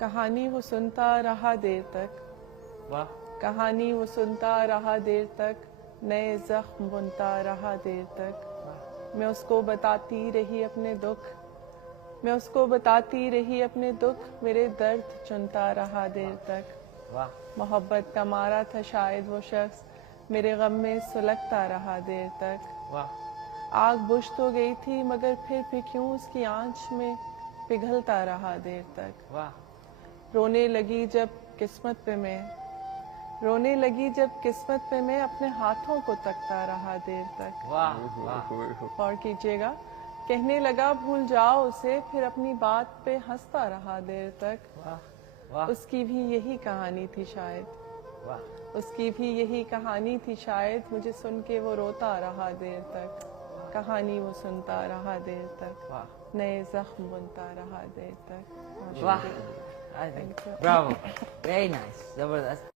کہانی وہ سنتا رہا دیر تک، واہ کہانی وہ سنتا رہا دیر تک، نئے زخم بنتا رہا دیر تک، میں اس کو بتاتی رہی اپنے دکھ، میں اس کو بتاتی رہی اپنے دکھ، میرے درد چنتا رہا دیر تک، واہ محبت کا مارا تھا شاید وہ شخص، میرے غم میں سلگتا رہا دیر تک، واہ آگ بجھ تو گئی تھی مگر پھر بھی کیوں اس کی آنچ میں پگھلتا رہا دیر تک، واہ رونے لگی جب قسمت پہ میں، رونے لگی جب قسمت پہ میں اپنے ہاتھوں کو تکتا رہا دیر تک، واہ واہ غور کیجیے گا، کہنے لگا بھول جاؤ اسے، پھر اپنی بات پہ ہنستا رہا دیر تک، واہ واہ اس کی بھی یہی کہانی تھی شاید، واہ اس کی بھی یہی کہانی تھی شاید، مجھے سن کے وہ روتا رہا دیر تک، کہانی وہ سنتا رہا دیر تک، واہ نئے زخم بنتا رہا دیر تک. واہ شکریہ. I think Thank you. bravo very nice زبردست